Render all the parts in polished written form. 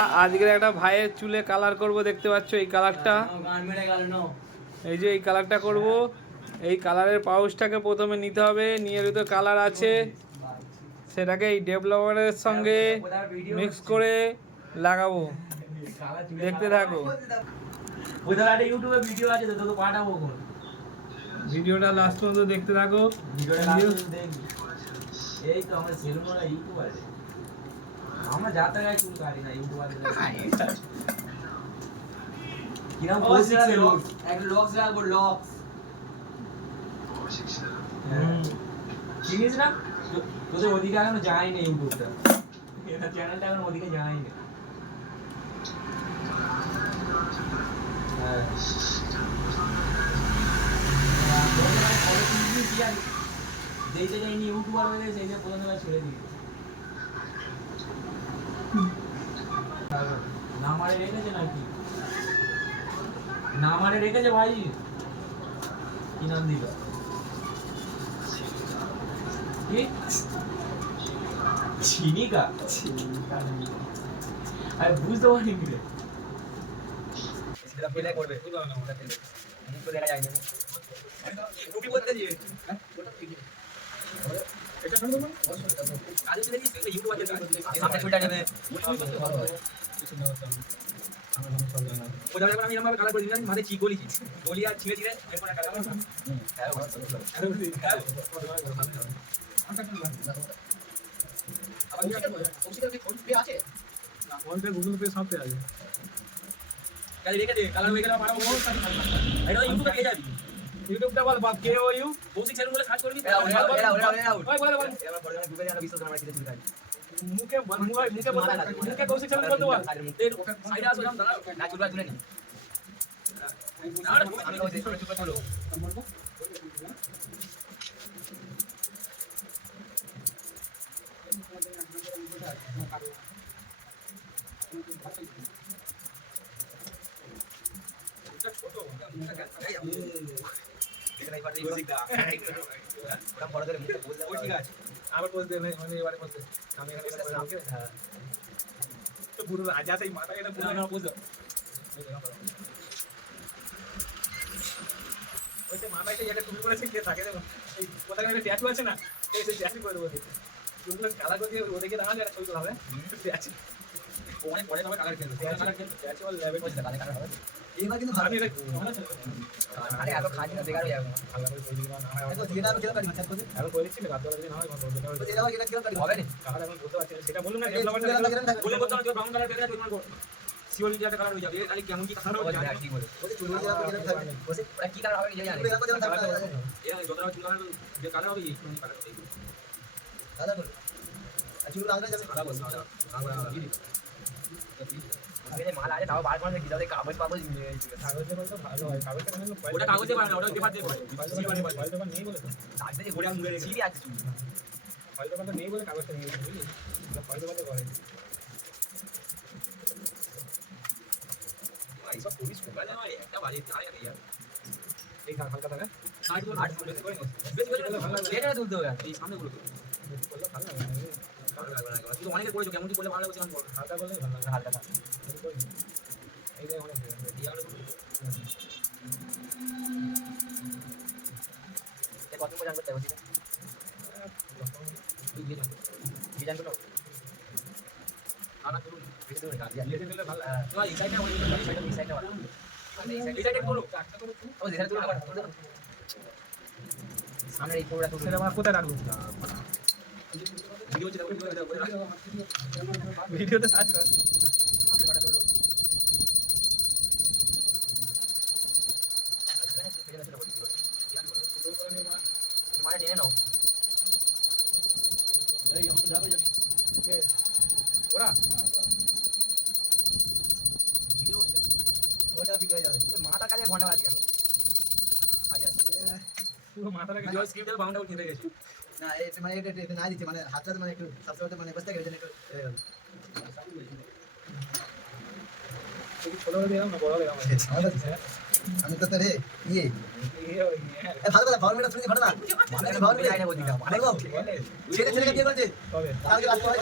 আজকের একটা ভাইয়ের চুলে কালার করব, দেখতে পাচ্ছ এই কালারটা, এই যে এই কালারটা করব। এই কালারের পাউচটাকে প্রথমে নিতে হবে, নিয়ে ভিতরে কালার আছে সেটাকে এই ডেভেলপারের সঙ্গে মিক্স করে লাগাবো। দেখতে থাকো, ইউটিউবে ভিডিও আছে তো তোকে পাঠাবো। ভিডিওটা লাস্ট পর্যন্ত দেখতে থাকো। এই তো আমরা সেলুনওয়ালা ইউটিউবার, আমরা যাতে গায়ে চুল কাটি না ইউটিউবার। কিরকম পোস্ট আছে লক, এক লক্স লাগবে লক্স। চিনিস না তোদের ওদিকে এখনো যায়নি ইউটিউবটা, এটা চ্যানেলটা এখনো ওদিকে যায়নি। হ্যাঁ যেইটা যাইনি ইউটিউবার হয়ে গেছে, সেই যে প্রথম ছেড়ে দিই নামারে রেখেছে নাকি, নামারে রেখেছে ভাই। কি নাম দিল কি চিনিকা, আরে বুঝতে পারিনি রে, সেটা ফেলে করবে মুখ তো দেখা যায় না। টুপি বলতে দিয়ে এটা শুনুন না আজ থেকে দিস ইউটিউব আছে সামনে ছুটা নেবে কিছু না হতো আমরা সব সব জানা ওটা আমি এরকম ভাবে কালার করে দিলাম, মাঝে চিক গলিছি গলি আর ছিঁড়ে ছিঁড়ে এর পরে কালার করব। হ্যাঁ ওটা আছে না, ফোন পে গুগল পে সব পে আছে, কালি রেখে দে কালার হয়ে গেলে পাঠাবো। এটা ইউটিউবে পেয়ে যাবি, ইউটিউবটা বল বাপ কে ও ইউ বসি চ্যানেল বলে সার্চ করবি। এরা ওই বল এবার পড়ে গুগলে জানা বিশ্বাস করে আমরা কিছু দেখাই মুখে মুখে বল মুখে বসি চ্যানেল বলতে বল এর সাইডে আসো দাঁড়া না চুলবা তুলে নি না আমি ওই চুপ চুপ চলো আবার বলতে মানে এবারে বলতে আমি এখানে তো পুরো রাজাতেই মাথা এটা পুরো না বুঝো ওইটা মাথায় একটা টুপি পরেছে কে থাকে দেখো এই কোথায় একটা ট্যাটু আছে না, এই সেই ট্যাটু করে দেবো চুলগুলো কালা করে দিয়ে ওদিকে দাঁড়ালে একটা ছবি তোলা হবে। ট্যাটু অনেক পরে তবে কালার খেলবে, কালার খেলবে ট্যাটু আর ল্যাবে করতে কালার কালার হবে। এইবার কিন্তু আমি এটা আরে এত খাজি না বেকার হয়ে যাবে আল্লাহ করে দিই না হয় তো যেটা আমি কেন কাটি করতে এখন কইছি না গাদলা দিন হয় বলতে হবে এটা যেটা কেন কাটি হবে না কালার এখন বলতে পারছি সেটা বলুন না ডেভেলপারটা বলে বলতে হবে ব্রাউন কালার বের করে তোমার সিওল যেটা কালার হয়ে যাবে আরে কেমন কি কালার হবে জানি ঠিক বলে ওই চুল যেটা কেন থাকবে বসে ওটা কি কালার হবে নিজে জানি এটা যেন থাকবে এই যতটা চুল কালার যে কালার হবে এই কালার হবে দাদা বল চুল লাগলে যাবে দাদা বল আমরা আগে মাল আছে তাও বারবার দেখি দাও কাগজ পাগজ নিয়ে কাগজে বলতো ভালো হয়, কাগজে কেন ওটা কাগজে বানানো ওটা পেপার দিয়ে করে ফাইল দোকান নেই বলে তো তাতে যে গোড়া মুড়ে সিরি আছে চুল ফাইল দোকান নেই বলে কাগজটা নিয়ে গেছে বুঝলি না ফাইল দোকানে করে ভাই সব পুলিশ কোকা না ভাই একটা বাজে তাই আর यार এই হালকা থাকে 8 ফুট বেশি করে বেশি ভালো লাগে এটা তুলতে হবে এই সামনে গুলো করলে ভালো লাগে ভালো লাগবে না তুই অনেকে করেছো কেমন কি করলে ভালো লাগবে বল হালকা করলে ভালো লাগবে হালকা থাকে এই যে অনেক দিয়া হলো এই কত পর্যন্ত করতে হবে তুই দিয়ে যাও দিয়ে যান তো আনা করুন বেশি দূরে কাজ দিয়ে দিলে ভালো না এই সাইডে ওই সাইডে ভালো এই সাইডে করো কাটটা করো ও যেটা তুই আবার সামনে এই পুরোটা তুলে সেটা আমরা কোথায় রাখবো ভিডিওতে সার্চ কর আমি কটা তোলো মানে টেনে নাও এই আমাকে যাবে যাবে ওকে ওরা ভিডিও হচ্ছে ওটা ঠিক হয়ে যাবে মাথা কাজে ঘন্টা বাজ গেল আচ্ছা পুরো মাথাটাকে জয় স্ক্রিপ্টের বাউন্ডার কিনে গেছে না এই মানে এটা না দিতে মানে হাতটা মানে একটু সবসময় মানে বসতে গেছে একটু ছোট করে দিলাম না বড় দিলাম আমাদের আমি তো তোরে ইয়ে ভালো কথা ভবন মেটা শুনছি ঘটনা ভবন মেটা আইনা বলছি বলবো ছেলে ছেলেকে বিয়ে করেছে কবে কালকে রাত করে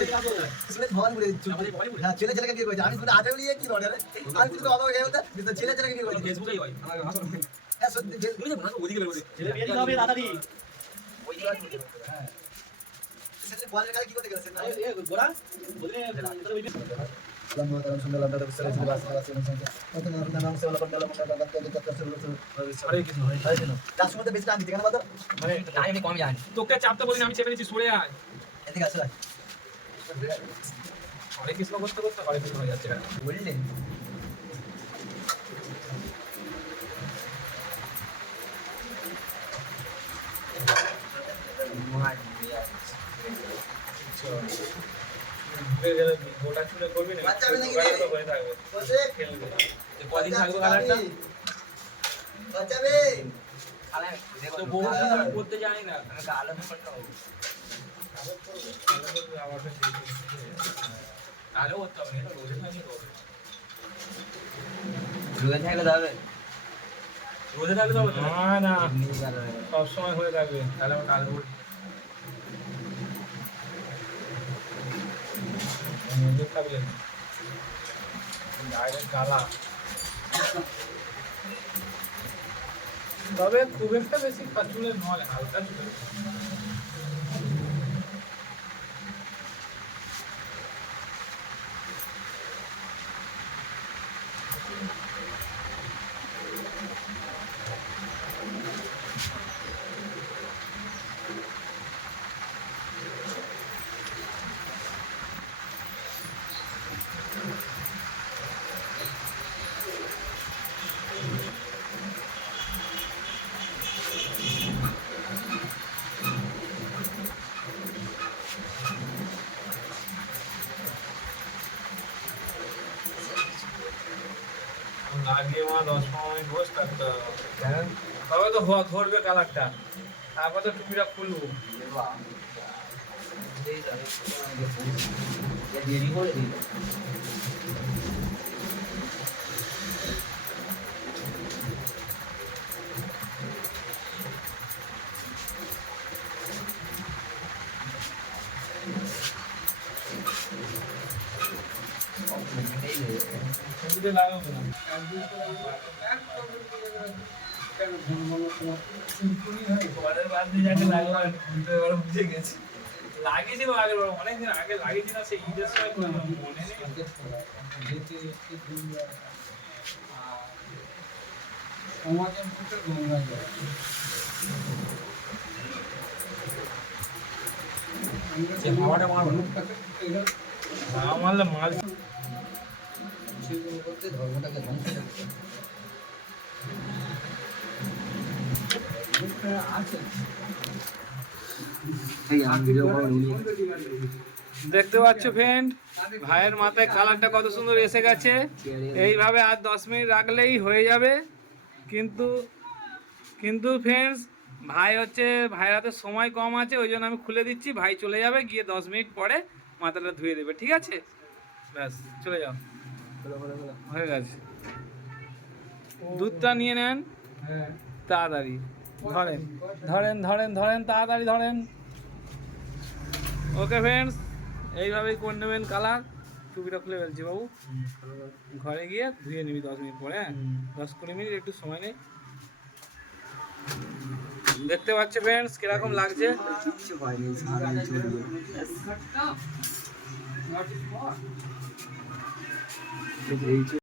শুনে ভবন মেটা হ্যাঁ ছেলে ছেলেকে বিয়ে করেছে আমি শুনে আগে বলি কি বলে রে আমি তো বাবা গেছে ওটা ছেলে ছেলেকে বিয়ে করেছে ফেসবুকেই হয় আমার হাসো হ্যাঁ সত্যি তুমি যে মনে ওদিকে বের করে ছেলে বিয়ে দিতে হবে তাড়াতাড়ি। ওই জায়গা হ্যাঁ ছেলে বলের কাছে কি করতে গেছে না এ গোরা বললে তোর ওই লম্বা তারা সুন্দর লম্বা তারা ছেলে ছেলে বাস বাস কত না নাম সে বলা বলা বলা আরে কিছু হয় তাই জন্য তার সময় বেশি টাইম দিতে কেন বলো মানে টাইম কম জানি তোকে চাপতে বলিনি আমি চেপে নিচ্ছি সরে আয় এদিকে আসো হরে কৃষ্ণ করতে করতে হরে কৃষ্ণ হয়ে যাচ্ছে বললে গোটা চুলে করবি না বাচ্চা হবে নাকি রে? তো হয়ে থাকবে বসে খেলবে কদিন থাকবো কালারটা বাঁচাবে তো বহু দিন আমি করতে জানি না আমি কালো করতে হবে কালো করতে হবে এটা রোজে থাকলে হবে রোজে থাকলে যাবে রোজে থাকলে তো হবে না না সব সময় হয়ে থাকবে তাহলে আমি কালো করি নজর থাকলে ডাইরেক্ট কালা তবে খুব একটা বেশি চুলে নয় হালকা চুলে লাগিয়ে 10-15 মিনিট বসে থাকতে হবে তবে তো ধরবে কালারটা তারপর তো টুপিটা খুলবো দেরি করে দিই টুপিতে লাগাবো না ঘরের বাদ দিয়ে যাকে লাগলো এবার বুঝে গেছি লাগিয়েছিল আগের বার অনেকদিন আগে লাগিয়েছি না সেই ঈদের সময় করলাম মনে নেই হাওয়াটা মারবো মারলে মাল ধর্মটাকে ধ্বংস করতে দেখতে পাচ্ছ ফ্রেন্ড ভাইয়ের মাথায় কালারটা কত সুন্দর এসে গেছে এইভাবে আর 10 মিনিট রাখলেই হয়ে যাবে কিন্তু কিন্তু ফ্রেন্ডস ভাই হচ্ছে ভাইয়ের হাতে সময় কম আছে ওই জন্য আমি খুলে দিচ্ছি ভাই চলে যাবে গিয়ে 10 মিনিট পরে মাথাটা ধুয়ে দেবে ঠিক আছে ব্যাস চলে যাও হয়ে গেছে দুধটা নিয়ে নেন তাড়াতাড়ি ধরেন ধরেন ধরেন ধরেন তাড়াতাড়ি ধরেন ওকে ফ্রেন্ডস এইভাবেই করে নেবেন কালার টুপিটা খুলে ফেলছি বাবু ঘরে গিয়ে ধুয়ে নিবি 10 মিনিট পরে হ্যাঁ 10-20 মিনিট একটু সময় নেই দেখতে পাচ্ছি ফ্রেন্ডস কিরকম লাগছে কিচ্ছু হয়নি সারা চলবে